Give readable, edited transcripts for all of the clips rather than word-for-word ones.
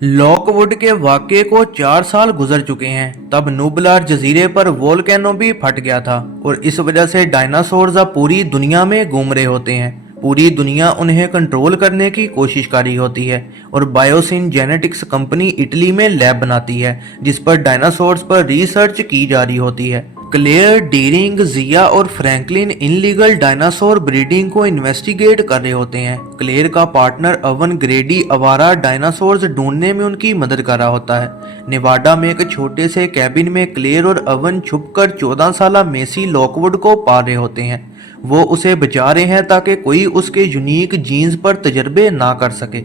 Lockwood के वाकये को 4 साल गुजर चुके हैं। तब नुबलार जजीरे पर वोल्केनो भी फट गया था और इस वजह से डायनासोर्स अब पूरी दुनिया में घूम रहे होते हैं। पूरी दुनिया उन्हें कंट्रोल करने की कोशिश कर रही होती है और बायोसिन जेनेटिक्स कंपनी इटली में लैब बनाती है जिस पर डायनासोर्स पर रिसर्च की जा रही होती है। क्लेयर, डीरिंग, जिया और फ्रैंकलिन इनलीगल डायनासोर ब्रीडिंग को इन्वेस्टिगेट कर रहे होते हैं। क्लेयर का पार्टनर अवन ग्रेडी आवारा डायनासोर्स ढूंढने में उनकी मदद कर रहा होता है। नेवाडा में एक छोटे से कैबिन में क्लेयर और अवन छुपकर 14 साल मेसी लॉकवुड को पा रहे होते हैं। वो उसे बचा रहे हैं ताकि कोई उसके यूनिक जीन्स पर तजर्बे ना कर सके।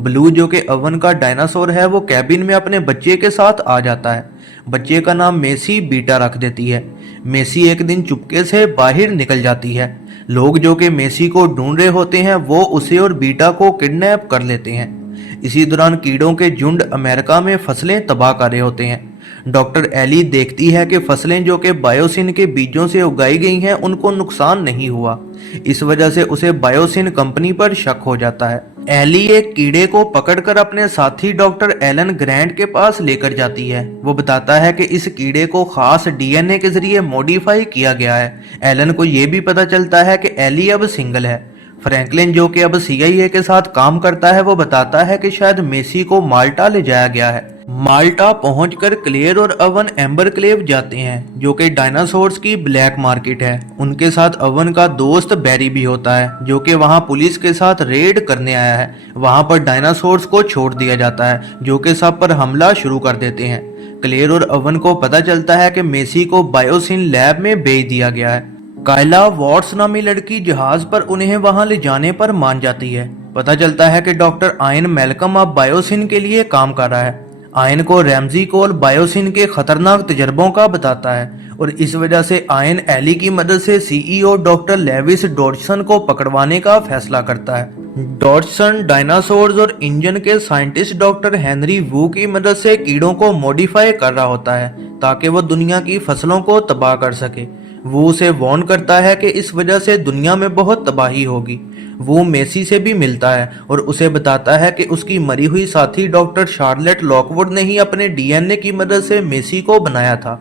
ब्लू, जो कि अवन का डायनासोर है, वो कैबिन में अपने बच्चे के साथ आ जाता है। बच्चे का नाम मेसी बीटा रख देती है। मेसी एक दिन चुपके से बाहर निकल जाती है। लोग जो कि मेसी को ढूंढ रहे होते हैं वो उसे और बीटा को किडनैप कर लेते हैं। इसी दौरान कीड़ों के झुंड अमेरिका में फसलें तबाह कर रहे होते हैं। डॉक्टर एली देखती है कि फसलें जो कि बायोसिन के बीजों से उगाई गई हैं उनको नुकसान नहीं हुआ। इस वजह से उसे बायोसिन कंपनी पर शक हो जाता है। एली एक कीड़े को पकड़कर अपने साथी डॉक्टर एलन ग्रैंट के पास लेकर जाती है। वो बताता है कि इस कीड़े को खास डीएनए के जरिए मॉडिफाई किया गया है। एलन को यह भी पता चलता है कि एली अब सिंगल है। फ्रैंकलिन, जो कि अब सीआईए के साथ काम करता है, वो बताता है कि शायद मेसी को माल्टा ले जाया गया है। माल्टा पहुंचकर क्लेयर और अवन एम्बरक्लेव जाते हैं जो कि डायनासोर्स की ब्लैक मार्केट है। उनके साथ अवन का दोस्त बैरी भी होता है जो कि वहां पुलिस के साथ रेड करने आया है। वहां पर डायनासोर्स को छोड़ दिया जाता है जो कि सब पर हमला शुरू कर देते हैं। क्लेयर और अवन को पता चलता है कि मेसी को बायोसिन लैब में भेज दिया गया है। कायला वॉट्स नामी लड़की जहाज पर उन्हें वहां ले जाने पर मान जाती है। पता चलता है कि डॉक्टर आयन मैल्कम अब बायोसिन के लिए काम कर रहा है। आयन को रैमजी कोल बायोसिन के खतरनाक तजर्बों का बताता है और इस वजह से आयन एली की मदद से सीईओ डॉक्टर लेविस डॉडसन को पकड़वाने का फैसला करता है। डॉडसन डायनासोर्स और इंजन के साइंटिस्ट डॉक्टर हेनरी वू की मदद से कीड़ों को मॉडिफाई कर रहा होता है ताकि वो दुनिया की फसलों को तबाह कर सके। वो उसे वार्न करता है कि इस वजह से दुनिया में बहुत तबाही होगी। वो मेसी से भी मिलता है और उसे बताता है कि उसकी मरी हुई साथी डॉक्टर शार्लेट लॉकवुड ने ही अपने डीएनए की मदद से मेसी को बनाया था।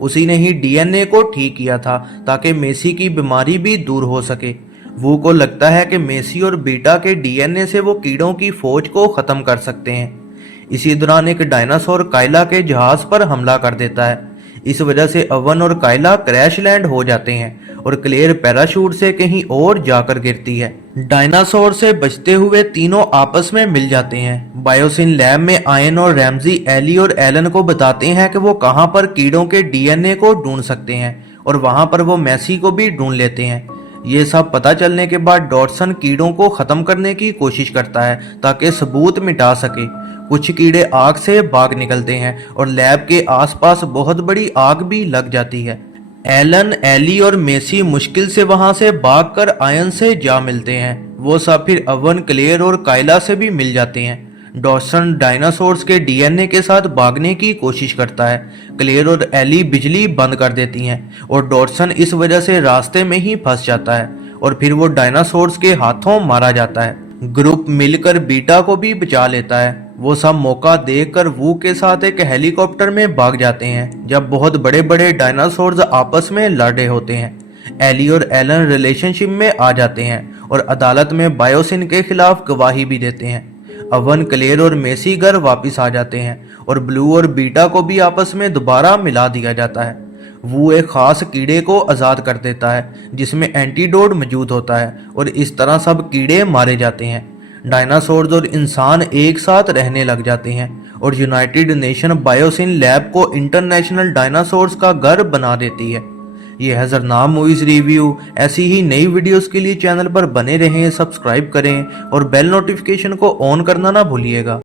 उसी ने ही डीएनए को ठीक किया था ताकि मेसी की बीमारी भी दूर हो सके। वो को लगता है कि मेसी और बीटा के डीएनए से वो कीड़ों की फौज को खत्म कर सकते हैं। इसी दौरान एक डायनासोर कायला के जहाज पर हमला कर देता है। इस वजह से अवन और कायला क्रैश लैंड हो जाते हैं और क्लेयर पैराशूट से कहीं और जाकर गिरती है। डायनासोर से बचते हुए तीनों आपस में मिल जाते हैं। बायोसिन लैब में आयन और रैमजी एली और एलन को बताते हैं कि वो कहां पर कीड़ों के डीएनए को ढूंढ सकते हैं और वहां पर वो मेसी को भी ढूंढ लेते हैं। ये सब पता चलने के बाद डॉडसन कीड़ों को खत्म करने की कोशिश करता है ताकि सबूत मिटा सके। कुछ कीड़े आग से भाग निकलते हैं और लैब के आसपास बहुत बड़ी आग भी लग जाती है। एलन, एली और मेसी मुश्किल से वहां से भागकर आयन से जा मिलते हैं। वो सब फिर अवन, क्लेयर और कायला से भी मिल जाते हैं। डॉडसन डायनासोर्स के डीएनए के साथ भागने की कोशिश करता है। क्लेयर और एली बिजली बंद कर देती हैं और डॉडसन इस वजह से रास्ते में ही फंस जाता है और फिर वो डायनासोर्स के हाथों मारा जाता है। ग्रुप मिलकर बीटा को भी बचा लेता है। वो सब मौका देखकर वू के साथ एक हेलीकॉप्टर में भाग जाते हैं जब बहुत बड़े बड़े डायनासोर्स आपस में लड़ रहे होते हैं। एली और एलन रिलेशनशिप में आ जाते हैं और अदालत में बायोसिन के खिलाफ गवाही भी देते हैं। अवन, क्लेयर और मेसी घर वापस आ जाते हैं और ब्लू और बीटा को भी आपस में दोबारा मिला दिया जाता है। वो एक खास कीड़े को आज़ाद कर देता है जिसमें एंटीडोट मौजूद होता है और इस तरह सब कीड़े मारे जाते हैं। डायनासोर्स और इंसान एक साथ रहने लग जाते हैं और यूनाइटेड नेशन बायोसिन लैब को इंटरनेशनल डायनासोर्स का घर बना देती है। ये है जरनाम मूवीज रिव्यू। ऐसी ही नई वीडियोस के लिए चैनल पर बने रहें, सब्सक्राइब करें और बेल नोटिफिकेशन को ऑन करना ना भूलिएगा।